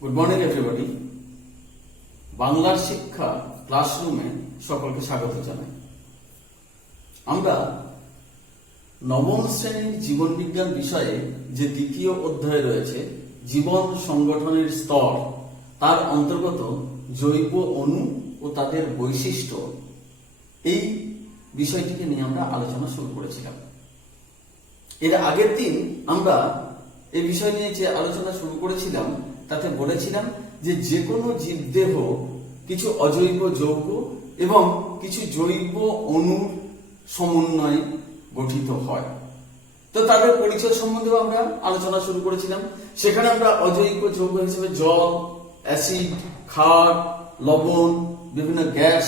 Good morning everybody. বাংলার শিক্ষা ক্লাসরুমে সকলকে স্বাগত জানাই। আমরা নবম শ্রেণীর জীবন বিজ্ঞান বিষয়ে যে দ্বিতীয় অধ্যায় রয়েছে জীবন সংগঠনের স্তর, তার অন্তর্গত জৈব অণু ও তাদের বৈশিষ্ট্য, এই বিষয়টিকে নিয়ে আমরা আলোচনা শুরু করেছিলাম। এর আগের দিন আমরা এই বিষয় নিয়ে যে আলোচনা শুরু করেছিলাম তাতে বলেছিলাম যে কোনো জীবদেহ কিছু অজৈব যৌগ এবং কিছু জৈব অণুর সমন্বয়ে গঠিত হয়। তো তাদের পরিচয় সম্বন্ধেও আমরা আলোচনা শুরু করেছিলাম। সেখানে আমরা অজৈব যৌগ হিসেবে জল, অ্যাসিড, ক্ষার, লবণ, বিভিন্ন গ্যাস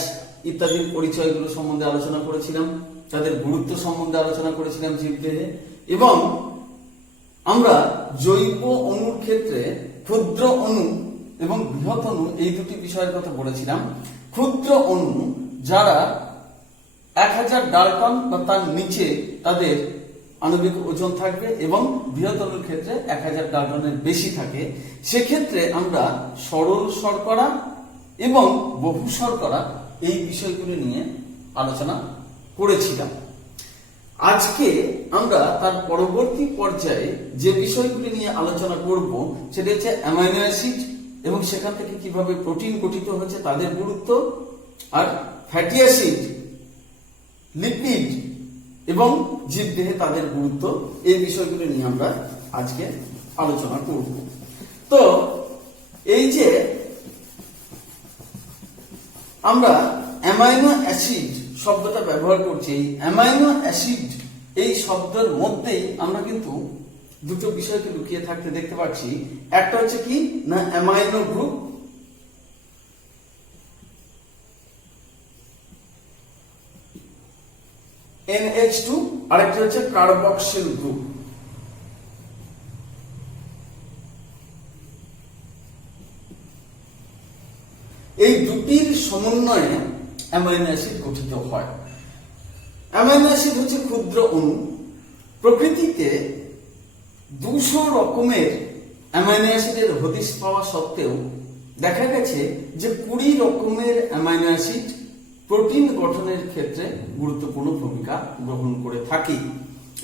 ইত্যাদির পরিচয়গুলো সম্বন্ধে আলোচনা করেছিলাম, তাদের গুরুত্ব সম্বন্ধে আলোচনা করেছিলাম জীবদেহে। এবং আমরা জৈব অণুর ক্ষেত্রে ক্ষুদ্র অণু এবং বৃহৎ অণু এই দুটি বিষয়ের কথা বলেছিলাম। ক্ষুদ্র অণু যারা 1000 ডাল্টন বা তার নিচে তাদের আণবিক ওজন থাকবে এবং বৃহৎ অণুর ক্ষেত্রে 1000 ডাল্টনের বেশি থাকে, সেক্ষেত্রে আমরা সরল শর্করা এবং বহু শর্করা এই বিষয়গুলি নিয়ে আলোচনা করেছিলাম। আজকে আমরা তার পরবর্তী পর্যায়ে যে বিষয়গুলি নিয়ে আলোচনা করব সেটা হচ্ছে অ্যামাইনো অ্যাসিড এবং সেখান থেকে কিভাবে প্রোটিন গঠিত হচ্ছে তাদের গুরুত্ব, আর ফ্যাটি অ্যাসিড, লিপিড এবং জীবদেহে তাদের গুরুত্ব, এই বিষয়গুলি নিয়ে আমরা আজকে আলোচনা করব। তো এই যে আমরা অ্যামাইনো অ্যাসিড শব্দটা ব্যবহার করছি, এই অ্যামাইনো অ্যাসিড এই শব্দের মধ্যেই আমরা কিন্তু দুটো বিষয়কে লুকিয়ে থাকতে দেখতে পাচ্ছি। একটা হচ্ছে কি না অ্যামাইনো গ্রুপ, NH2, আরেকটা হচ্ছে কার্বক্সিল গ্রুপ। এই দুটির সমন্বয়ে অ্যামাইনো অ্যাসিড গঠিত হয়। অ্যামাইনো অ্যাসিড হচ্ছে ক্ষুদ্র অণু। প্রকৃতিতে 200 রকমের অ্যামাইনো অ্যাসিডের হদিশ পাওয়া সত্ত্বেও দেখা গেছে যে 20 রকমের অ্যামাইনো অ্যাসিড প্রোটিন গঠনের ক্ষেত্রে গুরুত্বপূর্ণ ভূমিকা গ্রহণ করে থাকে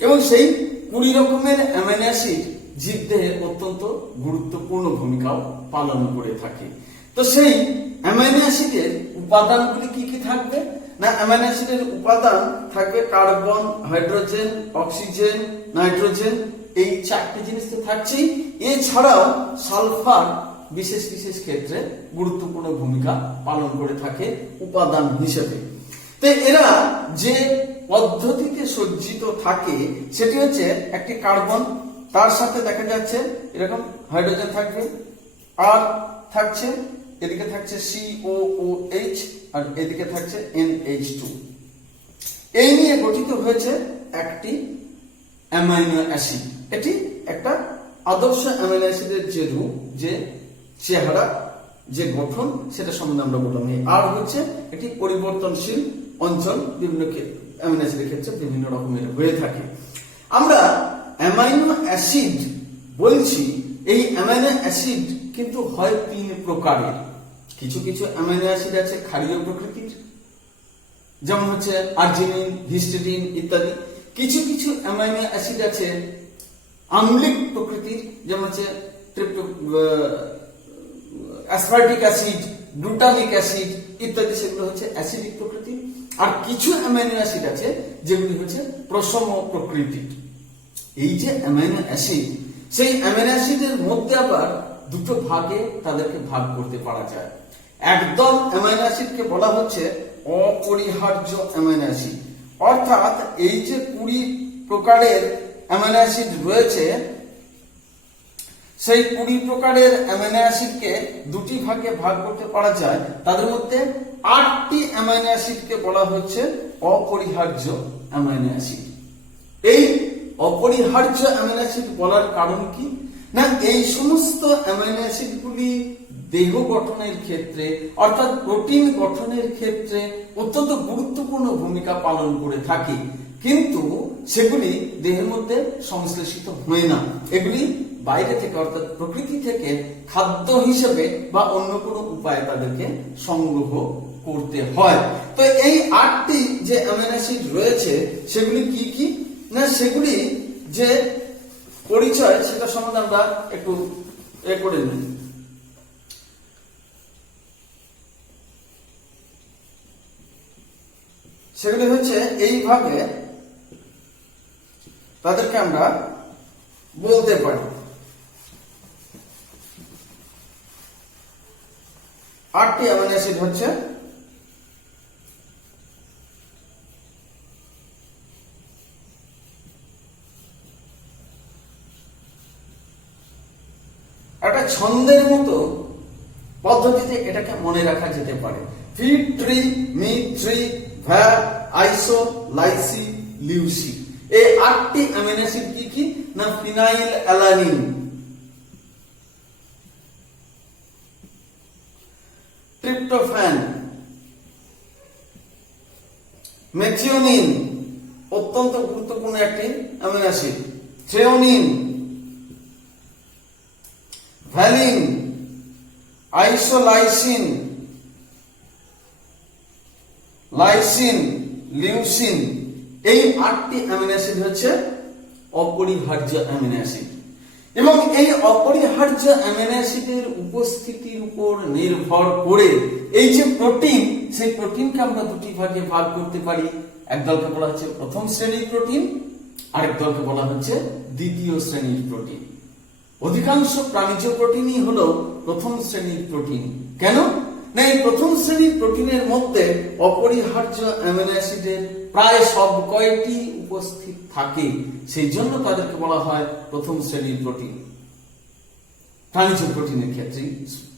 এবং সেই 20 রকমের অ্যামাইনো অ্যাসিড জীবদেহে অত্যন্ত গুরুত্বপূর্ণ ভূমিকাও পালন করে থাকে। তো সেই অ্যামাইনো অ্যাসিডের উপাদানগুলি কি কি থাকবে না, অ্যামাইনো অ্যাসিডের উপাদান থাকবে কার্বন, হাইড্রোজেন, অক্সিজেন, নাইট্রোজেন, এই 4টি জিনিস তো থাকছেই। এছাড়াও সালফার বিশেষ বিশেষ ক্ষেত্রে গুরুত্বপূর্ণ ভূমিকা পালন করে থাকে উপাদান হিসেবে। তো এরা যে পদ্ধতিতে সজ্জিত থাকে সেটি হচ্ছে একটি কার্বন, তার সাথে দেখা যাচ্ছে এরকম হাইড্রোজেন থাকবে, আর থাকছে এদিকে থাকছে COOH আর এদিকে থাকছে NH2। এই নিয়ে গঠিত হয়েছে একটি অ্যামাইনো অ্যাসিড। এটি একটা আদর্শ অ্যামাইনো অ্যাসিডের যে রূপ, যে চেহারা, যে গঠন, সেটা সম্বন্ধে আমরা বললাম। আর হচ্ছে একটি পরিবর্তনশীল অঞ্চল, বিভিন্ন অ্যামাইনো অ্যাসিডের ক্ষেত্রে বিভিন্ন রকমের হয়ে থাকে। আমরা অ্যামাইনো অ্যাসিড বলছি, এই অ্যামাইনো অ্যাসিড কিন্তু হয় 3 প্রকারের। কিছু কিছু অ্যামাইনো অ্যাসিড আছে ক্ষারীয় প্রকৃতির, যেমন হচ্ছে আর্জিনিন, হিস্টিডিন ইত্যাদি। কিছু কিছু অ্যামাইনো অ্যাসিড আছে আম্লিক প্রকৃতির, যেমন হচ্ছে অ্যাসপার্টিক অ্যাসিড, গ্লুটামিক অ্যাসিড ইত্যাদি, সেগুলো হচ্ছে অ্যাসিডিক প্রকৃতির। আর কিছু অ্যামাইনো অ্যাসিড আছে যেগুলি হচ্ছে প্রশম প্রকৃতির। এই যে অ্যামাইনো অ্যাসিড, সেই অ্যামাইনো অ্যাসিডের মধ্যে আবার দুটো ভাগে তাদেরকে ভাগ করতে পারা যায়। একদল অ্যামাইনো অ্যাসিডকে বলা হচ্ছে অপরিহার্য অ্যামাইনো অ্যাসিড, অর্থাৎ এই যে 20 প্রকারের অ্যামাইনো অ্যাসিড রয়েছে, সেই 20 প্রকারের অ্যামাইনো অ্যাসিডকে দুটি ভাগে ভাগ করতে পারা যায়। তাদের মধ্যে 8টি অ্যামাইনো অ্যাসিডকে বলা হচ্ছে অপরিহার্য অ্যামাইনো অ্যাসিড। এই অপরিহার্য অ্যামাইনো অ্যাসিড বলার কারণ কি না, এই সমস্ত অ্যামাইনো অ্যাসিডগুলি দেহ গঠনের ক্ষেত্রে অর্থাৎ প্রোটিন গঠনের ক্ষেত্রে অত্যন্ত গুরুত্বপূর্ণ ভূমিকা পালন করে থাকে, কিন্তু সেগুলি দেহের মধ্যে সংশ্লেষিত হয় না। এগুলি বাইরে থেকে অর্থাৎ প্রকৃতি থেকে খাদ্য হিসেবে বা অন্য কোনো উপায়ে তাদেরকে সংগ্রহ করতে হয়। তো এই 8টি যে অ্যামিনো অ্যাসিড রয়েছে সেগুলি কি কি না, সেগুলি যে পরিচয় সেটা সম্বন্ধে আমরা একটু করে নিই। সেগুলি হচ্ছে এইভাবে তাদেরকে আমরা বলতে পারি। 8টি অ্যামিনো অ্যাসিড হচ্ছে একটা ছন্দের মতো পদ্ধতিতে এটাকে মনে রাখা যেতে পারে। ফি3, মি3, ভ্যা, আইসো, লাইসি, লিউসি। এই 8টি অ্যামিনো অ্যাসিড কি কি না, ফিনাইল অ্যালানিন, ট্রিপ্টোফ্যান, মেথিওনিন অত্যন্ত গুরুত্বপূর্ণ একটি amino acid, threonine, valine, isoleucine, lysine, leucine. এই 8টি অ্যামিনো অ্যাসিড হচ্ছে অপরিহার্য অ্যামিনো অ্যাসিড এবং এই অপরিহার্য অ্যামিনো অ্যাসিডের উপস্থিতির উপর নির্ভর করে এই যে প্রোটিন, সেই প্রোটিনকে আমরা দুটি ভাগে ভাগ করতে পারি। এক দলকে বলা হচ্ছে প্রথম শ্রেণীর প্রোটিন, আরেক দলকে বলা হচ্ছে দ্বিতীয় শ্রেণীর প্রোটিন। অধিকাংশ প্রাণীজ প্রোটিনই হলো প্রথম শ্রেণীর প্রোটিন। কেন না, এই প্রথম শ্রেণীর প্রোটিনের মধ্যে অপরিহার্য অ্যামিনো অ্যাসিডের প্রায় সব কয়টি উপস্থিত থাকে, সেই জন্য তাদেরকে বলা হয় প্রথম শ্রেণীর প্রোটিন। প্রাণীজ প্রোটিনের ক্ষেত্রে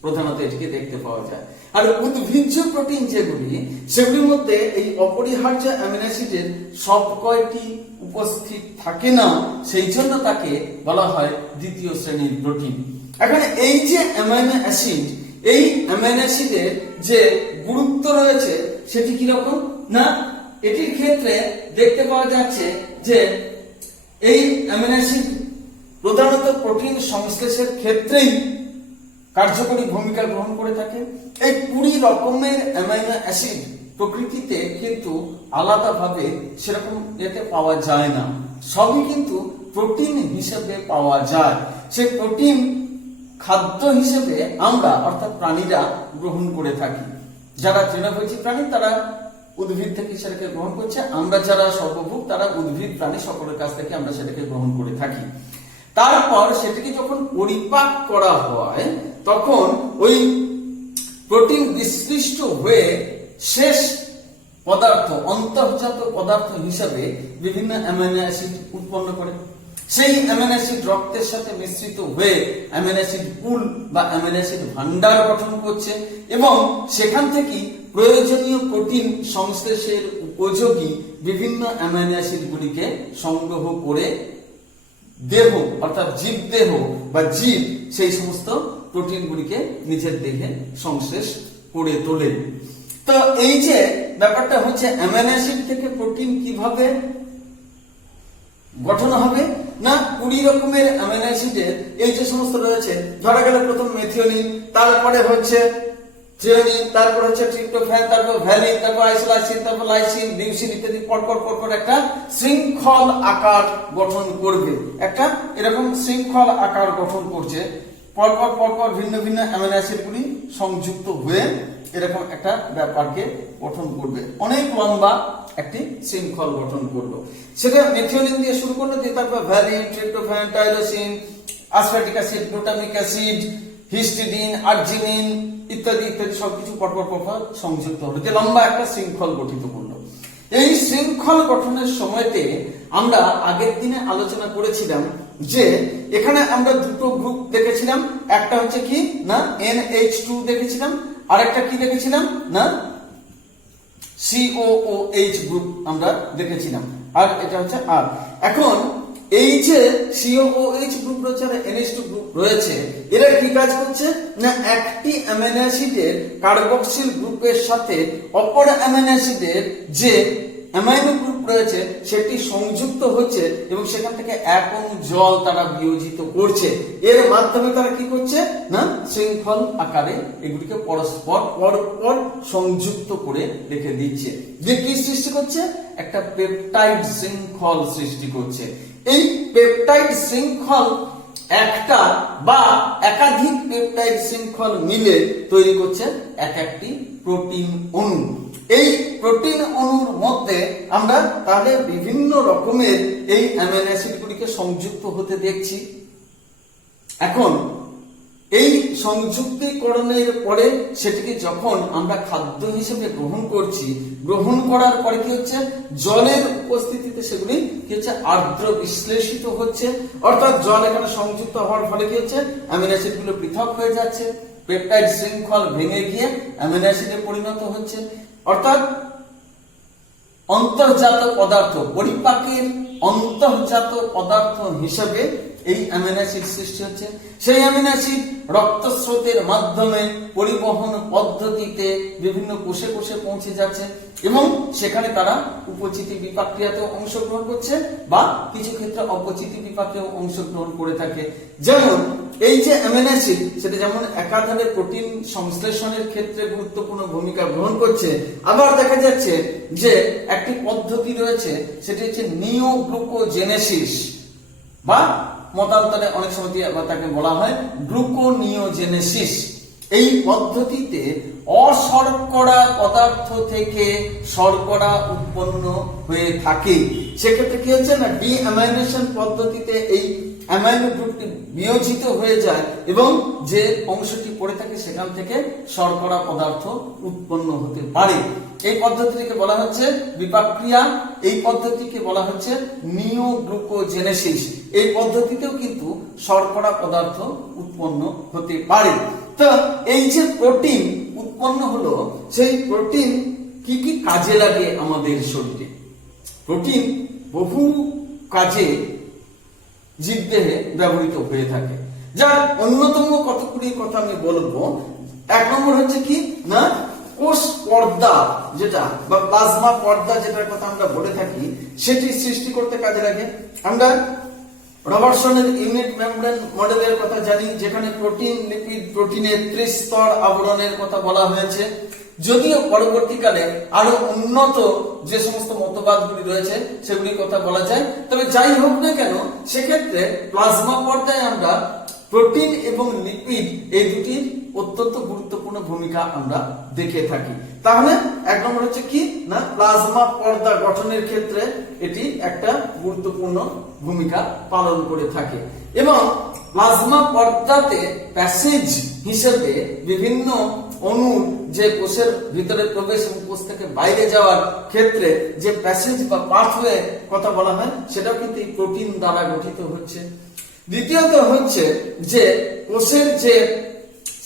প্রধানত এটিকে দেখতে পাওয়া যায়। আর উদ্ভিজ্জ প্রোটিন যেগুলি, সেগুলির মধ্যে এই অপরিহার্য অ্যামিনো অ্যাসিডের সব কয়টি উপস্থিত থাকে না, সেই জন্য তাকে বলা হয় দ্বিতীয় শ্রেণীর প্রোটিন। এখন এই যে অ্যামিনো অ্যাসিড, এই অ্যামিনো অ্যাসিডের যে গুরুত্ব রয়েছে সেটি কিরকম না, এটির ক্ষেত্রে দেখতে পাওয়া যাচ্ছে যে এই অ্যামিনো অ্যাসিড প্রধানত প্রোটিন সংশ্লেষের ক্ষেত্রেই কার্যকরী ভূমিকা গ্রহণ করে থাকে। এই 20 রকমের অ্যামিনো অ্যাসিড প্রকৃতিতে কিন্তু আলাদাভাবে সেরকম এতে পাওয়া যায় না, সবই কিন্তু প্রোটিন হিসেবে পাওয়া যায়। সেই প্রোটিন খাদ্য হিসেবে আমরা অর্থাৎ প্রাণীরা গ্রহণ করে থাকি। যারা তৃণভোজী প্রাণী তারা উদ্ভিদ থেকে সেটাকে গ্রহণ করছে, আমরা যারা সর্বভুক তারা উদ্ভিদ প্রাণী সকলের কাছ থেকে আমরা সেটাকে গ্রহণ করে থাকি। তারপর সেটাকে যখন পরিপাক করা হয় তখন ওই প্রোটিন বিশ্লিষ্ট হয়ে শেষ পদার্থ, অন্তর্জাত পদার্থ হিসাবে বিভিন্ন অ্যামিনো অ্যাসিড উৎপন্ন করে। সেই অ্যামিনো অ্যাসিড রক্তের সাথে মিশ্রিত হয়ে অ্যামিনো অ্যাসিড পুল বা অ্যামিনো অ্যাসিড ভান্ডার গঠন করছে এবং সেখান থেকেই প্রয়োজনীয় প্রোটিন সংশ্লেষের উপযোগী বিভিন্ন অ্যামিনো অ্যাসিড গুলিকে সংগ্রহ করে দেহ অর্থাৎ জীব দেহ বা জীব সেই সমস্ত প্রোটিন গুলিকে নিজের দেহে সংশ্লেষ করে তোলে। তো এই যে ব্যাপারটা হচ্ছে অ্যামিনো অ্যাসিড থেকে প্রোটিন কিভাবে গঠন হবে না, 20 রকমের অ্যামিনো অ্যাসিডের এই যে সমস্ত রয়েছে, ধরা গেল প্রথম মেথিওনিন, তারপরে হচ্ছে থ্রেওনিন, তারপর হচ্ছে ট্রিপ্টোফ্যান, তারপর ভ্যালিন, তারপর আইসোলাইসিন, তারপর লাইসিন, লিউসিন ইত্যাদি পরপর একটা শৃঙ্খল আকার গঠন করবে। একটা এরকম শৃঙ্খল আকার গঠন করছে, পরপর ভিন্ন ভিন্ন অ্যামিনো অ্যাসিড গুলি সংযুক্ত হয়ে এরকম একটা ব্যাপারকে গঠন করবে, অনেক লম্বা একটি শৃঙ্খল গঠন করলো। সেটা মেথিওনিন দিয়ে শুরু করলো, দিয়ে তারপর valine, tryptophan, tyrosine, aspartic acid, glutamic acid, histidine, arginine ইত্যাদি ইত্যাদি সবকিছু পরপর সংযুক্ত হলো, যে লম্বা একটা শৃঙ্খল গঠিত করলো। এই শৃঙ্খল গঠনের সময়তে আমরা আগের দিনে আলোচনা করেছিলাম যে এখানে আমরা দুটো গ্রুপ দেখেছিলাম, একটা হচ্ছে কি না NH2 দেখেছিলাম, আর একটা কি দেখেছিলাম না COOH গ্রুপ আমরা দেখেছিলাম, আর এটা হচ্ছে আর। এখন এই যে COOH গ্রুপ রয়েছে আর NH2 গ্রুপ রয়েছে, এরা কি কাজ করছে না একটি অ্যামিনো অ্যাসিডের কার্বক্সিল গ্রুপের সাথে অপর অ্যামিনো অ্যাসিডের যে অ্যামাইনো গ্রুপ রয়েছে সেটি সংযুক্ত হচ্ছে এবং সেখান থেকে এক অণু জল তারা বিয়োজিত করছে। এর মাধ্যমে তারা কি করছে না শৃঙ্খল আকারে এগুলিকে পরস্পর পরপর সংযুক্ত করে রেখে দিচ্ছে, যে কি সৃষ্টি করছে একটা পেপটাইড শৃঙ্খল সৃষ্টি করছে। এই পেপটাইড শৃঙ্খল একটা বা একাধিক পেপটাইড শৃঙ্খল মিলে তৈরি করছে এক একটি প্রোটিন অণু। এই প্রোটিন অণুর মধ্যে আমরা তাহলে বিভিন্ন রকমের এই অ্যামিনো অ্যাসিড গুলিকে সংযুক্ত হতে দেখছি। এখন এই সংযুক্তিকরণের পরে সেটিকে যখন আমরা খাদ্য হিসেবে গ্রহণ করছি, গ্রহণ করার পরে কি হচ্ছে জলের উপস্থিতিতে সেগুলি কি হচ্ছে আর্দ্র বিশ্লেষিত হচ্ছে, অর্থাৎ জল এখানে সংযুক্ত হওয়ার ফলে কি হচ্ছে অ্যামিনো অ্যাসিড গুলো পৃথক হয়ে যাচ্ছে, পেপটাইড শৃঙ্খল ভেঙে গিয়ে অ্যামিনো অ্যাসিডে পরিণত হচ্ছে, অর্থাৎ অন্তর্জাত পদার্থ পরিপাকের অন্তর্জাত পদার্থ হিসেবে এই অ্যামিনো অ্যাসিড সৃষ্টি হচ্ছে। সেই অ্যামিনো অ্যাসিড রক্তস্রোতের মাধ্যমে পরিবহন পদ্ধতিতে বিভিন্ন কোষে কোষে পৌঁছে যাচ্ছে এবং সেখানে তারা উপচিতি বিপাক্রিয়াতেও অংশগ্রহণ করছে বা কিছু ক্ষেত্রে অপচিতি বিপাকেও অংশগ্রহণ করে থাকে। যেমন এই যে অ্যামিনো অ্যাসিড সেটা যেমন একাধারে প্রোটিন সংশ্লেষণের ক্ষেত্রে গুরুত্বপূর্ণ ভূমিকা গ্রহণ করছে, আবার দেখা যাচ্ছে যে একটি পদ্ধতি রয়েছে সেটি হচ্ছে নিওগ্লুকোজেনেসিস বা মতান্তরে অনেক সময় তাকে বলা হয় গ্লুকোনিওজেনেসিস। এই পদ্ধতিতে অশর্করা পদার্থ থেকে শর্করা উৎপন্ন হয়ে থাকে। সেক্ষেত্রে কি হচ্ছে না ডিঅ্যামাইনেশন পদ্ধতিতে এই অ্যামাইনো গ্রুপটি বিয়োজিত হয়ে যায় এবং যে অংশটি পড়ে থাকে সেখান থেকে শর্করা পদার্থ উৎপন্ন হতে পারে। এই পদ্ধতিকে বলা হচ্ছে বিপাক্রিয়া, এই পদ্ধতিকে বলা হচ্ছে নিওগ্লুকোজেনেসিস। এই পদ্ধতিতেও কিন্তু শর্করা পদার্থ উৎপন্ন হতে পারে। তো এই যে প্রোটিন উৎপন্ন হলো, সেই প্রোটিন কি কি কাজে লাগে আমাদের শরীরে? প্রোটিন বহু কাজে জীবদেহে ব্যবহৃত হয়ে থাকে, যার অন্যতম কতগুলি কথা আমি বলবো। এক নম্বর হচ্ছে কি না কোষ পর্দা, যেটা বা প্লাজমা পর্দা যেটার কথা আমরা বলে থাকি, সেটি সৃষ্টি করতে কাজে লাগে। আমরা রবার্টসনের ইউনিট মেমব্রেন মডেলের কথা জানি, যেখানে প্রোটিন লিপিড প্রোটিনের ত্রিস্তর আবরণের কথা বলা হয়েছে। যদিও পরবর্তীকালে আরো উন্নত যে সমস্ত মতবাদগুলি রয়েছে সেগুলির কথা বলা যায়, তবে যাই হোক না কেন সেক্ষেত্রে প্লাজমা পর্দায় আমরা প্রোটিন এবং লিপিড এই দুটির অত্যন্ত গুরুত্বপূর্ণ ভূমিকা আমরা দেখে থাকি। তাহলে এক নম্বর হচ্ছে কি না প্লাজমা পর্দা গঠনের ক্ষেত্রে এটি একটা গুরুত্বপূর্ণ ভূমিকা পালন করে থাকে এবং প্লাজমা পর্দাতে প্যাসেজ হিসেবে বিভিন্ন অণুর যে কোষের ভিতরে প্রবেশ এবং কোষ থেকে বাইরে যাওয়ার ক্ষেত্রে যে প্যাসেজ বা পাথওয়ে কথা বলা হয়, সেটাও কিন্তু এই প্রোটিন দ্বারা গঠিত হচ্ছে। দ্বিতীয়ত হচ্ছে যে কোষের যে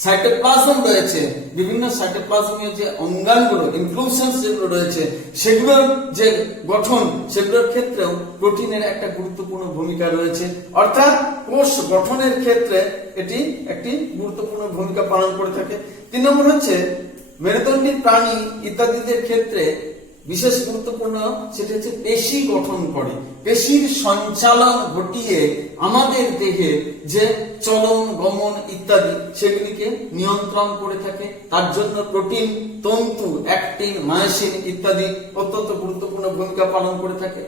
সাইটোপ্লাজম রয়েছে, বিভিন্ন সাইটোপ্লাজমীয় যে অঙ্গাণুগুলো ইনক্লুশনস যেগুলো রয়েছে সেগুলোর যে গঠন, সেগুলোর ক্ষেত্রেও প্রোটিনের একটা গুরুত্বপূর্ণ ভূমিকা রয়েছে। অর্থাৎ কোষ গঠনের ক্ষেত্রে এটি একটি গুরুত্বপূর্ণ ভূমিকা পালন করে থাকে। 3 নম্বর হচ্ছে মেরুদণ্ডী প্রাণী ইত্যাদিদের ক্ষেত্রে বিশেষ গুরুত্বপূর্ণ, সেটা হচ্ছে পেশি গঠন করে, পেশির সঞ্চালন ঘটিয়ে আমাদের দেহে যে চলন গমন ইত্যাদি সেগুলিকে নিয়ন্ত্রণ করে থাকে। তার জন্য প্রোটিন, তন্তু, অ্যাক্টিন, মায়োসিন ইত্যাদি অত্যন্ত গুরুত্বপূর্ণ ভূমিকা পালন করে থাকে।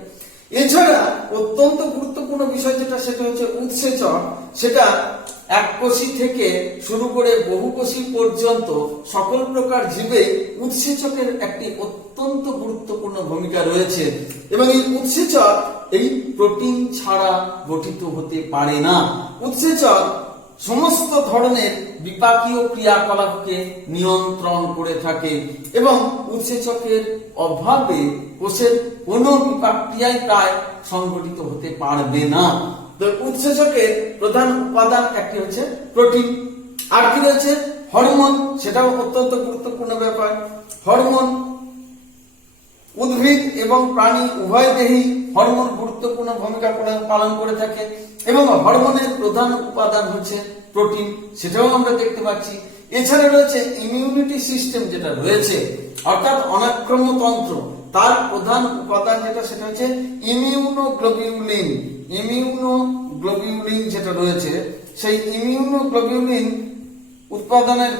এছাড়া অত্যন্ত গুরুত্বপূর্ণ বিষয় যেটা, সেটা হচ্ছে উৎসেচক। সেটা এককোষী থেকে শুরু করে বহুকোষী পর্যন্ত সকল প্রকার জীবে উৎসেচকের একটি অত্যন্ত গুরুত্বপূর্ণ ভূমিকা রয়েছে এবং এই উৎসেচক এই প্রোটিন ছাড়া গঠিত হতে পারে না। উৎসেচক সমস্ত ধরনের বিপাকীয় ক্রিয়াকলাপকে নিয়ন্ত্রণ করে থাকে এবং উৎসেচকের অভাবে কোষের কোনো বিপাক ক্রিয়ায় প্রায় সংগঠিত হতে পারবে না। তো উৎসেচকের প্রধান উপাদান একটি হচ্ছে প্রোটিন। আর কি রয়েছে হরমোন, সেটাও অত্যন্ত গুরুত্বপূর্ণ ব্যাপার। হরমোন উদ্ভিদ এবং প্রাণী উভয় দেহেই হরমোন গুরুত্বপূর্ণ ভূমিকা পালন করে থাকে এবং হরমোনের প্রধান উপাদান হচ্ছে প্রোটিন, সেটাও আমরা দেখতে পাচ্ছি। এছাড়া রয়েছে ইমিউনিটি সিস্টেম যেটা রয়েছে, অর্থাৎ অনাক্রম্যতন্ত্র। তার প্রধান উপাদান যেটা সেটা হচ্ছে ইমিউনোগ্লোবিউলিন। ইমিউনোগ্লোবিউলিন যেটা রয়েছে সেই ইমিউনোগ্লোবিউলিন উৎপাদনের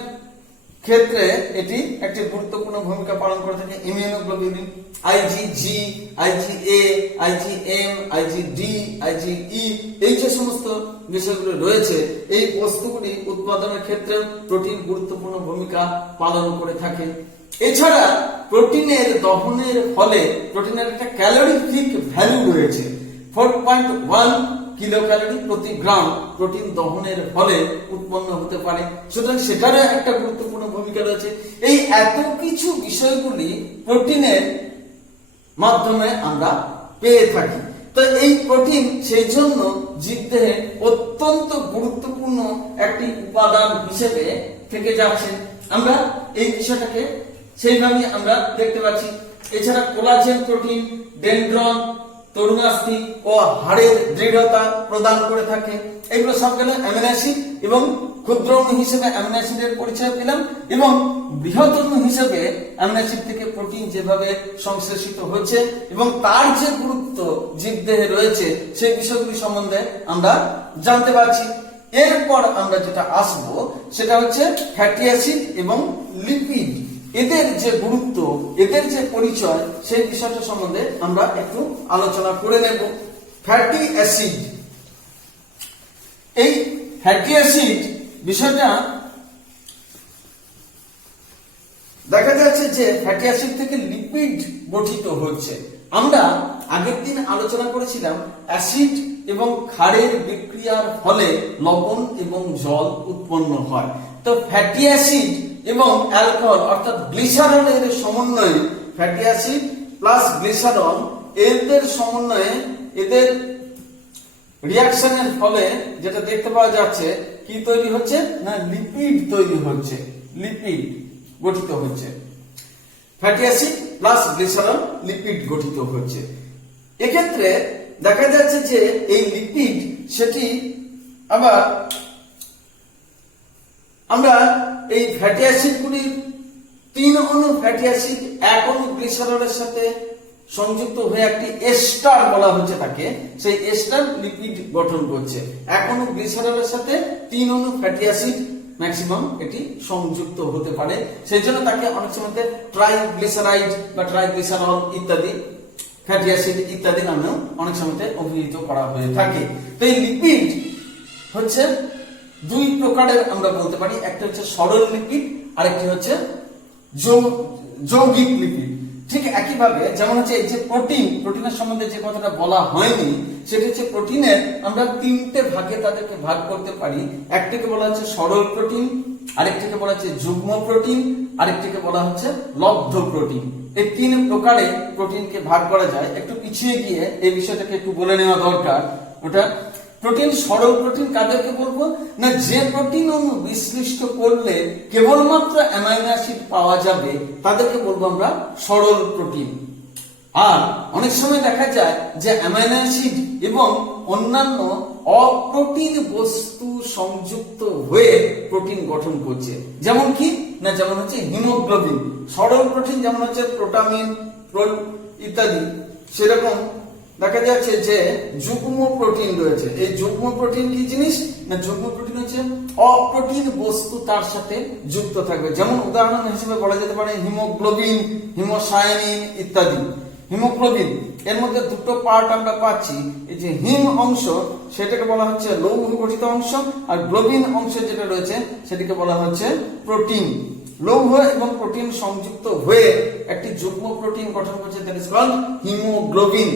ক্ষেত্রে এটি একটি গুরুত্বপূর্ণ ভূমিকা পালন করে থাকে। Immunoglobulin IgG, IGA, IgM, আইজিডি, IgE এই যে সমস্ত বিষয়গুলো রয়েছে এই বস্তুগুলি উৎপাদনের ক্ষেত্রে প্রোটিন গুরুত্বপূর্ণ ভূমিকা পালন করে থাকে। এছাড়া প্রোটিনের দহনের ফলে প্রোটিনের একটা ক্যালোরিফিক ভ্যালু রয়েছে 4.1 কিলো ক্যালোরি প্রতি গ্রাম প্রোটিন দহনের ফলে উৎপন্ন হতে পারে, সুতরাং সেটারও একটা গুরুত্বপূর্ণ ভূমিকা রয়েছে। এই এত কিছু বিষয়গুলি প্রোটিনের মাধ্যমে আমরা পেয়ে থাকি। তো এই প্রোটিন সেই জন্য জীবদেহে অত্যন্ত গুরুত্বপূর্ণ একটি উপাদান হিসেবে থেকে যাচ্ছে। আমরা এই বিষয়টাকে সেইভাবে আমরা দেখতে পাচ্ছি। এছাড়া কোলাজেন প্রোটিন ডেনড্রন, তরুণাস্থি ও হাড়ের দৃঢ়তা প্রদান করে থাকে। এগুলো সব গেল অ্যামিনো অ্যাসিড এবং ক্ষুদ্র অণু হিসেবে অ্যামিনো অ্যাসিডের পরিচয় পেলাম এবং বৃহৎ অণু হিসেবে অ্যামিনো অ্যাসিড থেকে প্রোটিন যেভাবে সংশ্লেষিত হচ্ছে এবং তার যে গুরুত্ব জীবদেহে রয়েছে সেই বিষয়গুলি সম্বন্ধে আমরা জানতে পারছি। এরপর আমরা যেটা আসবো সেটা হচ্ছে ফ্যাটি অ্যাসিড এবং লিপিড। এদের যে গুরুত্ব, এদের যে পরিচয় সেই বিষয়টা সম্বন্ধে আমরা একটু আলোচনা করে নেব। ফ্যাটি অ্যাসিড, এই ফ্যাটি অ্যাসিড বিষয়টা দেখা যাচ্ছে যে ফ্যাটি অ্যাসিড থেকে লিপিড গঠিত হচ্ছে। আমরা আগের দিন আলোচনা করেছিলাম অ্যাসিড এবং ক্ষারের বিক্রিয়ার ফলে লবণ এবং জল উৎপন্ন হয়। তো ফ্যাটি অ্যাসিড এবং অ্যালকোহল অর্থাৎ গ্লিসারলের সমন্বয়ে, ফ্যাটি অ্যাসিড প্লাস গ্লিসারল এদের সমন্বয়ে, এদের রিঅ্যাকশনের ফলে যেটা দেখতে পাওয়া যাচ্ছে কি তৈরি হচ্ছে না লিপিড তৈরি হচ্ছে, লিপিড গঠিত হচ্ছে। Fatty acid plus glycerol lipid গঠিত হচ্ছে। এক্ষেত্রে দেখা যাচ্ছে যে এই লিপিড সেটি আবার আমরা এই ফ্যাটি অ্যাসিড গুলির 3 অণু ফ্যাটি অ্যাসিড 1 অণু গ্লিসারলের সাথে সংযুক্ত হয়ে একটি এস্টার বলা হচ্ছে তাকে, সেই এস্টার লিপিড গঠন করছে। 1 অণু গ্লিসারলের সাথে 3 অণু ফ্যাটি অ্যাসিড ম্যাক্সিমাম এটি সংযুক্ত হতে পারে, সেই জন্য তাকে অনেক সময় ট্রাইগ্লিসারাইড বা ট্রাইগ্লিসারল ইত্যাদি ফ্যাটি অ্যাসিড ইত্যাদি নামেও অনেক সময় অভিহিত করা হয়ে থাকে। তো এই লিপিড হচ্ছে 2 প্রকারের আমরা বলতে পারি, একটা হচ্ছে সরল লিপিড আর একটি হচ্ছে যৌগিক লিপিড। ঠিক একইভাবে যেমন হচ্ছে এই যে প্রোটিনের সম্বন্ধে যে কথাটা বলা হয়নি সেটা হচ্ছে প্রোটিনের আমরা 3টে ভাগে তাদেরকে ভাগ করতে পারি। একটিকে বলা হচ্ছে সরল প্রোটিন, আরেকটিকে বলা হচ্ছে যুগ্ম প্রোটিন, আরেকটিকে বলা হচ্ছে লব্ধ প্রোটিন। এই 3 প্রকারে প্রোটিনকে ভাগ করা যায়। একটু পিছিয়ে গিয়ে এই বিষয়টাকে একটু বলে নেওয়া দরকার। ওটা প্রোটিন, সরল প্রোটিন কাদেরকে বলবো না যে প্রোটিন অণু বিশ্লিষ্ট করলে কেবলমাত্র অ্যামাইনো অ্যাসিড পাওয়া যাবে তাদেরকে বলবো আমরা সরল প্রোটিন। আর অনেক সময় দেখা যায় যে অ্যামাইনো অ্যাসিড এবং অন্যান্য অপ্রোটিন বস্তু সংযুক্ত হয়ে প্রোটিন গঠন করছে। যেমন কি না যেমন হচ্ছে হিমোগ্লোবিন। সরল প্রোটিন যেমন হচ্ছে প্রোটামিন ইত্যাদি, সেরকম দেখা যাচ্ছে যে যুগ্ম প্রোটিন রয়েছে। এই যুগ্ম প্রোটিন কি জিনিস না যুগ্ম প্রোটিন হচ্ছে অপ্রোটিন বস্তু তার সাথে যুক্ত থাকবে। যেমন উদাহরণ হিসেবে বলা যেতে পারে হিমোগ্লোবিন, হিমোসায়ানিন ইত্যাদি। হিমোগ্লোবিন এর মধ্যে 2টো পার্ট আমরা পাচ্ছি। এই যে হিম অংশ সেটাকে বলা হচ্ছে লৌহ গঠিত অংশ, আর গ্লোবিন অংশ যেটা রয়েছে সেটাকে বলা হচ্ছে প্রোটিন। লৌহ এবং প্রোটিন সংযুক্ত হয়ে একটি যুগ্ম প্রোটিন গঠন করছে, দ্যাট ইজ কল্ড হিমোগ্লোবিন।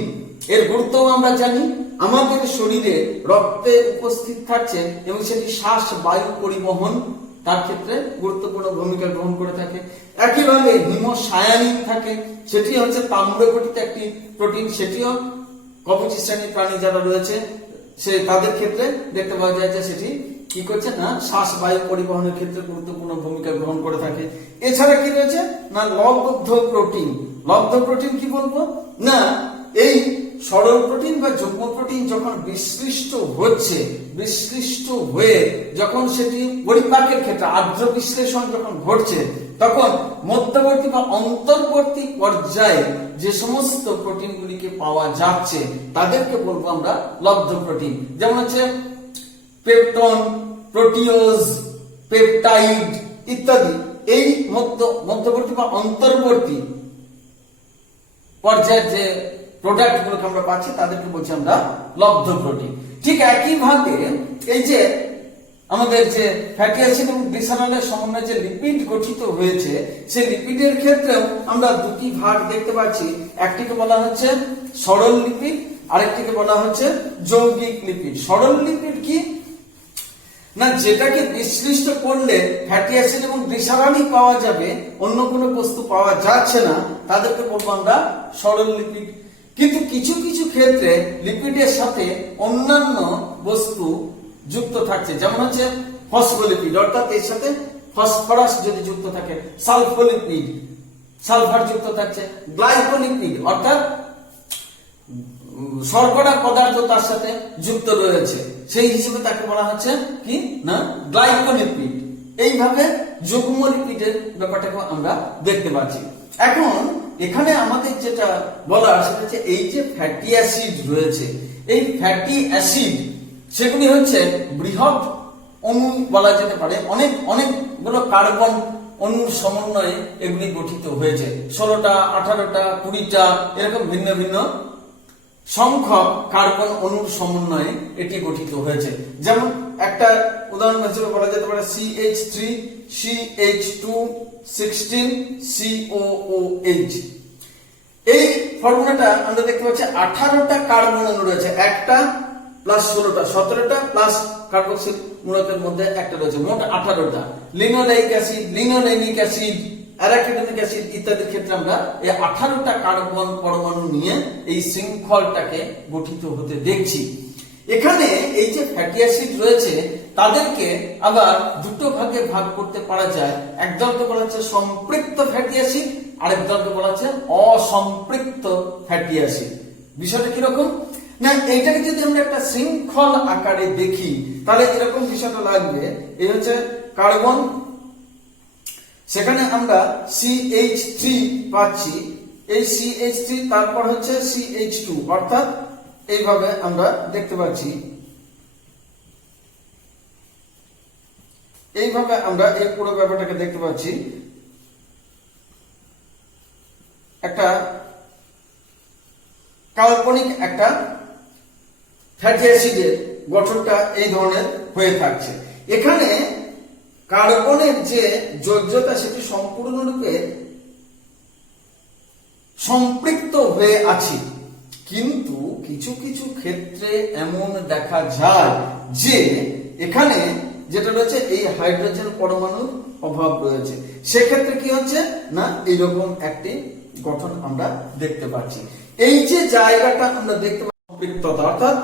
এর গুরুত্ব আমরা জানি, আমাদের শরীরে রক্তে উপস্থিত থাকছে এবং সেটি শ্বাস বায়ু পরিবহন তার ক্ষেত্রে গুরুত্বপূর্ণ ভূমিকা গ্রহণ করে থাকে। একইভাবে হিমোসায়ানিন থাকে, সেটি হচ্ছে তাম্র গঠিত একটি প্রোটিন। সেটিও কবচী শ্রেণীর প্রাণী যারা রয়েছে তাদের ক্ষেত্রে দেখতে পাওয়া যায় যে সেটি কি করছে না শ্বাস বায়ু পরিবহনের ক্ষেত্রে গুরুত্বপূর্ণ ভূমিকা গ্রহণ করে থাকে। এছাড়া কি রয়েছে না লব্ধ প্রোটিন। লব্ধ প্রোটিন কি বলবো না এই সরল প্রোটিন বা যুগ্ম প্রোটিন যখন বিশ্লিষ্ট হয়ে যখন সেটি পরিপাকের ক্ষেত্রে আর্দ্র বিশ্লেষণ যখন ঘটছে, তখন মধ্যবর্তী বা অন্তর্বর্তী পর্যায়ে যে সমস্ত প্রোটিনগুলিকে পাওয়া যাচ্ছে তাদেরকে বলবো আমরা লব্ধ প্রোটিন। যেমন হচ্ছে পেপটন, প্রোটিওজ, পেপটাইড ইত্যাদি। এই মধ্যবর্তী বা অন্তর্বর্তী পর্যায়ের যে প্রোডাক্ট গুলোকে আমরা পাচ্ছি তাদেরকে বলছি আমরা লব্ধ প্রোটিন। ঠিক একইভাবে এই যে আমাদের যে ফ্যাটি অ্যাসিড এবং গ্লিসারলের সমন্বয়ে যে লিপিড গঠিত হয়েছে, সেই লিপিডের ক্ষেত্রেও আমরা দুটি ভাগ দেখতে পাচ্ছি। একটিকে বলা হচ্ছে সরল লিপিড, আরেকটিকে বলা হচ্ছে যৌগিক লিপিড। সরল লিপিড কি না, যেটাকে বিশ্লিষ্ট করলে ফ্যাটি অ্যাসিড এবং গ্লিসারলই পাওয়া যাবে, অন্য কোনো বস্তু পাওয়া যাচ্ছে না, তাদেরকে বলবো আমরা সরল লিপিড। কিন্তু কিছু কিছু ক্ষেত্রে লিপিডের সাথে অন্যান্য বস্তু যুক্ত থাকছে, যেমন হচ্ছে ফসফোলিপিড, অর্থাৎ এর সাথে ফসফরাস যদি যুক্ত থাকে, সালফোলিপিড, সালফার যুক্ত থাকছে, গ্লাইকোলিপিড অর্থাৎ শর্করা পদার্থ তার সাথে যুক্ত রয়েছে, সেই হিসেবে তাকে বলা হচ্ছে কি না গ্লাইকোলিপিড। এইভাবে যুগ্ম লিপিডের ব্যাপারটাকে আমরা দেখতে পাচ্ছি। এখন এখানে আমাদের যেটা বলার সেটা হচ্ছে এই যে ফ্যাটি অ্যাসিড রয়েছে, এই ফ্যাটি অ্যাসিড সেগুলি হচ্ছে বৃহৎ অণু বলা যেতে পারে, অনেকগুলো কার্বন অণুর সমন্বয়ে এগুলি গঠিত হয়েছে। 16টা, 18টা, 20টা এরকম ভিন্ন ভিন্ন সংখ্যক কার্বন অণুর সমন্বয়ে এটি গঠিত হয়েছে। যেমন একটা উদাহরণ হিসেবে বলা যেতে পারে CH3 CH2 16 COOH। এই ফর্মুলাটা আমরা দেখতে পাচ্ছি 18টা কার্বন অণু রয়েছে, একটা প্লাস 16টা, 17টা প্লাস কার্বক্সিল মূলকের মধ্যে একটা রয়েছে, মোট 18টা। Linoleic acid, linolenic acid, arachidonic acid ইত্যাদির ক্ষেত্রে আমরা এই 18টা কার্বন পরমাণু নিয়ে এই শৃঙ্খলটাকে গঠিত হতে দেখছি। এখানে এই যে ফ্যাটি অ্যাসিড রয়েছে তাদেরকে আবার দুটো ভাগে ভাগ করতে পারা যায়। এক দলকে বলা হচ্ছে সম্পৃক্ত ফ্যাটি অ্যাসিড, আরেক দলকে বলা হচ্ছে অসম্পৃক্ত ফ্যাটি অ্যাসিড। বিষয়টা কিরকম না, এইটাকে যদি আমরা একটা শৃঙ্খল আকারে দেখি তাহলে এরকম বিষয়টা লাগবে। এই হচ্ছে কার্বন, সেখানে আমরা CH3 পাচ্ছি, এই CH3 তারপর হচ্ছে CH2, অর্থাৎ এইভাবে আমরা দেখতে পাচ্ছি। এইভাবে আমরা এই পুরো ব্যাপারটাকে দেখতে পাচ্ছি। একটা কাল্পনিক একটা ফ্যাটি অ্যাসিডের গঠনটা এই ধরনের হয়ে থাকছে। এখানে কার্বনের যে যোজ্যতা সেটি সম্পূর্ণরূপে সম্পৃক্ত হয়ে আছে, কিন্তু কিছু কিছু ক্ষেত্রে এমন দেখা যায় যে এখানে যেটা রয়েছে এই হাইড্রোজেন পরমাণুর অভাব রয়েছে। সেক্ষেত্রে কি হচ্ছে না এইরকম একটি গঠন আমরা দেখতে পাচ্ছি। এই যে জায়গাটা আমরা দেখতে পাচ্ছি সম্পৃক্ততা, অর্থাৎ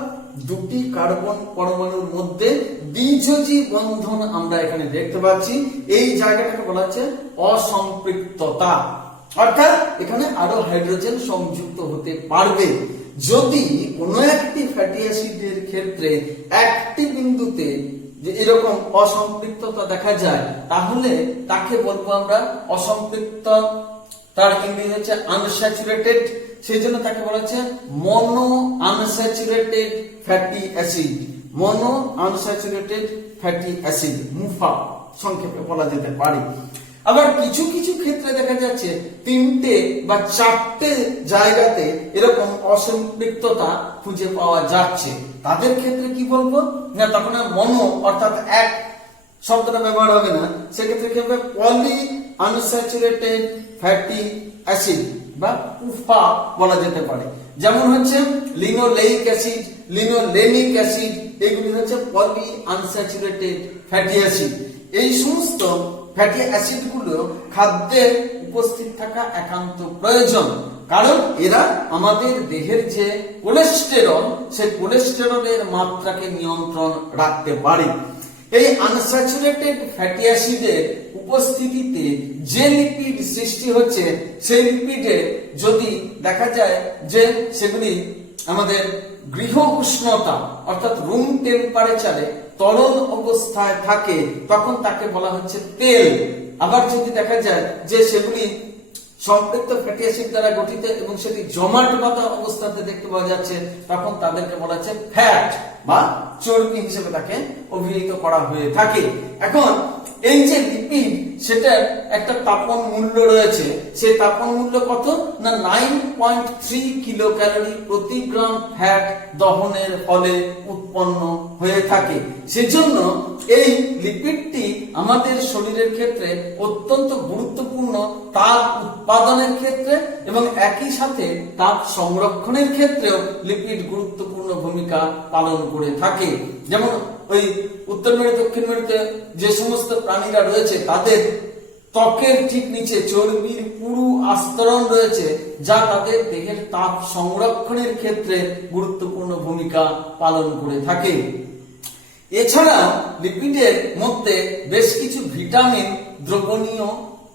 দুটি কার্বন পরমাণুর মধ্যে দ্বিযোজী বন্ধন আমরা এখানে দেখতে পাচ্ছি, এই জায়গাটাকে বলা হচ্ছে অসম্পৃক্ততা। অর্থাৎ এখানে আরো হাইড্রোজেন সংযুক্ত হতে পারবে। যদি কোনো একটি ফ্যাটি অ্যাসিডের ক্ষেত্রে একটি বিন্দুতে যে এরকম অসম্পৃক্ততা দেখা যায় তাহলে তাকে বলবো আমরা অসম্পৃক্ত, তার ইংরেজি হচ্ছে আনস্যাচুরেটেড, সেই জন্য তাকে বলা হচ্ছে mono unsaturated fatty acid. Mono unsaturated fatty acid, MUFA সংক্ষেপে বলা যেতে পারে। আবার কিছু কিছু ক্ষেত্রে দেখা যাচ্ছে 3টে বা 4টে জায়গাতে এরকম অসম্পৃক্ততা খুঁজে পাওয়া যাচ্ছে, তাদের ক্ষেত্রে কি বলবো না, তখন মনো অর্থাৎ এক শব্দটা ব্যবহার হবে না, সেক্ষেত্রে কি হবে পলি আনস্যাচুরেটেড ফ্যাটি অ্যাসিড বা উফা বলা যেতে পারে। যেমন হচ্ছে লিনোলেইক অ্যাসিড, লিনোলেনিক অ্যাসিড, এগুলি হচ্ছে পলি আনস্যাচুরেটেড ফ্যাটি অ্যাসিড। এই সমস্ত ফ্যাটি অ্যাসিড গুলো খাদ্যে উপস্থিত থাকা একান্ত প্রয়োজন, কারণ এরা আমাদের দেহের যে কোলেস্টেরল, সেই কোলেস্টেরলের মাত্রাকে নিয়ন্ত্রণ রাখতে পারে। এই আনস্যাচুরেটেড ফ্যাটি অ্যাসিডের উপস্থিতিতে যে লিপিড সৃষ্টি হচ্ছে সেই লিপিডে যদি দেখা যায় যে সেগুলি আমাদের গৃহ উষ্ণতা অর্থাৎ রুম টেম্পারেচারে তরল অবস্থায় থাকে তখন তাকে বলা হচ্ছে তেল। আবার যদি দেখা যায় যে সেগুলি সম্পৃক্ত ফ্যাটি অ্যাসিড দ্বারা গঠিত এবং সেটি জমাট বাঁধা অবস্থাতে দেখতে পাওয়া যাচ্ছে তখন তাদেরকে বলা হচ্ছে ফ্যাট বা চর্বি হিসেবে তাকে অভিহিত করা হয়ে থাকে। এখন এই যে লিপিড সেটার একটা তাপন মূল্য রয়েছে, সেই তাপন মূল্য কত না 9.3 কিলো ক্যালোরি প্রতি গ্রাম ফ্যাট দহনের ফলে উৎপন্ন হয়ে থাকে। সেজন্য এই লিপিডটি আমাদের শরীরের ক্ষেত্রে অত্যন্ত গুরুত্বপূর্ণ তাপ উৎপাদনের ক্ষেত্রে এবং একই সাথে তাপ সংরক্ষণের ক্ষেত্রেও লিপিড গুরুত্বপূর্ণ ভূমিকা পালন করে থাকে। যেমন ওই উত্তর মেরু দক্ষিণ মেরুতে যে সমস্ত প্রাণীরা রয়েছে তাদের ত্বকের ঠিক নিচে চর্বির পুরু আস্তরণ রয়েছে যা তাদের দেহের তাপ সংরক্ষণের ক্ষেত্রে গুরুত্বপূর্ণ ভূমিকা পালন করে থাকে। এছাড়া লিপিডের মধ্যে বেশ কিছু ভিটামিন দ্রবণীয়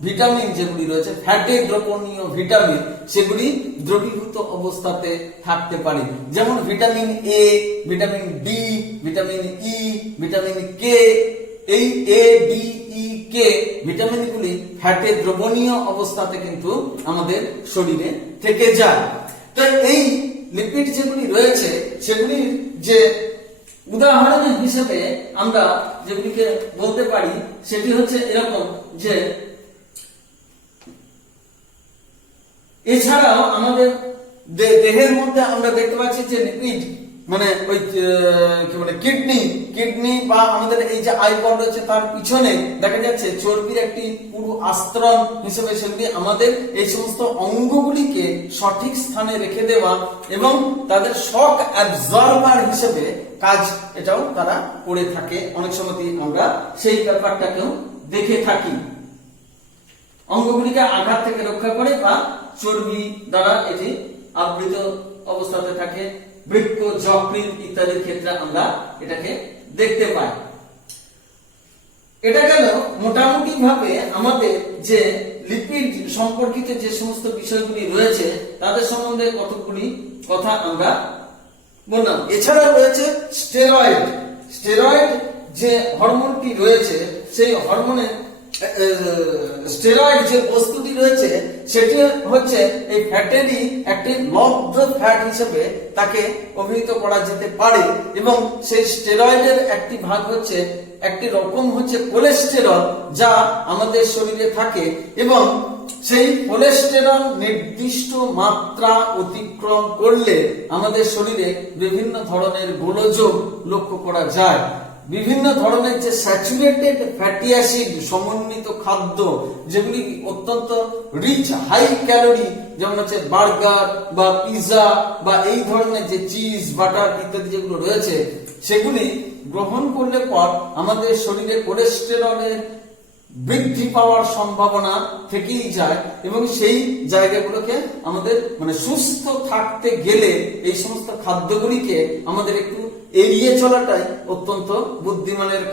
ভিটামিন যেগুলি রয়েছে ফ্যাটে দ্রবণীয় ভিটামিন সেগুলি দ্রবীভূত অবস্থাতে থাকতে পারে। যেমন vitamin A, vitamin D, vitamin E, vitamin K. এই এ, ডি, ই, কে ভিটামিনগুলি ফ্যাটে দ্রবণীয় অবস্থাতে কিন্তু আমাদের শরীরে থেকে যায়। তো এই লিপিড যেগুলি রয়েছে সেগুলির যে উদাহরণ হিসেবে আমরা যেগুলিকে বলতে পারি সেটি হচ্ছে এরকম যে এছাড়াও আমাদের দেহের মধ্যে আমরা দেখতে পাচ্ছি যে লিপিড মানে ওই কি বলে কিডনি বা আমাদের এই যে আইবল রয়েছে তার পিছনে দেখা যাচ্ছে চর্বির একটি পুরো আস্তরণ হিসেবে সেগুলি আমাদের এই সমস্ত অঙ্গগুলিকে সঠিক স্থানে রেখে দেওয়া এবং তাদের শক অ্যাবজর্বার হিসেবে কাজ এটাও তারা করে থাকে। অনেক সময় আমরা সেই ব্যাপারটাকেও দেখে থাকি। অঙ্গগুলিকে আঘাত থেকে রক্ষা করে বা চর্বি দ্বারা এটি আবৃত অবস্থাতে থাকে। বৃক্ক, যকৃৎ ইত্যাদির ক্ষেত্রে আমরা এটাকে দেখতে পাই। এটা গেল মোটামুটি ভাবে আমাদের যে লিপিড সম্পর্কিত যে সমস্ত বিষয়গুলি রয়েছে তাদের সম্বন্ধে কতগুলি কথা আমরা বললাম। এছাড়া রয়েছে স্টেরয়েড যে হরমোনটি রয়েছে সেই হরমোনের স্টেরয়েড যে বস্তুটি রয়েছে সেটি হচ্ছে এই ফ্যাটেরই একটি লব্ধ ফ্যাট হিসেবে তাকে অভিহিত করা যেতে পারে এবং সেই স্টেরয়েডের একটি ভাগ হচ্ছে একটি রকম হচ্ছে কোলেস্টেরল যা আমাদের শরীরে থাকে এবং সেই কোলেস্টেরল নির্দিষ্ট মাত্রা অতিক্রম করলে আমাদের শরীরে বিভিন্ন ধরনের গোলযোগ লক্ষ্য করা যায়। বিভিন্ন ধরনের যে স্যাচুরেটেড ফ্যাটি অ্যাসিড সমন্বিত খাদ্য যেগুলি অত্যন্ত রিচ হাই ক্যালোরি যেমন হচ্ছে বার্গার বা পিৎজা বা এই ধরনের যে চিজ বাটার ইত্যাদি যেগুলো রয়েছে সেগুলি গ্রহণ করলে পর আমাদের শরীরে কোলেস্টেরলের বৃদ্ধি পাওয়ার সম্ভাবনা থেকেই যায় এবং সেই জায়গাগুলোকে আমাদের মানে সুস্থ থাকতে গেলে এই সমস্ত খাদ্যগুলিকে আমাদের একটু এড়িয়ে চলাটাই অত্যন্ত বুদ্ধিমানের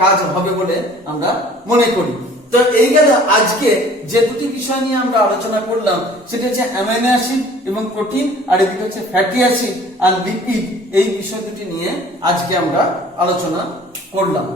কাজ হবে বলে আমরা মনে করি। তো এই গেল আজকে যে দুটি বিষয় নিয়ে আমরা আলোচনা করলাম সেটা হচ্ছে অ্যামাইনো অ্যাসিড এবং প্রোটিন আর এদিকে হচ্ছে ফ্যাটি অ্যাসিড আর লিপিড। এই বিষয় দুটি নিয়ে আজকে আমরা আলোচনা করলাম।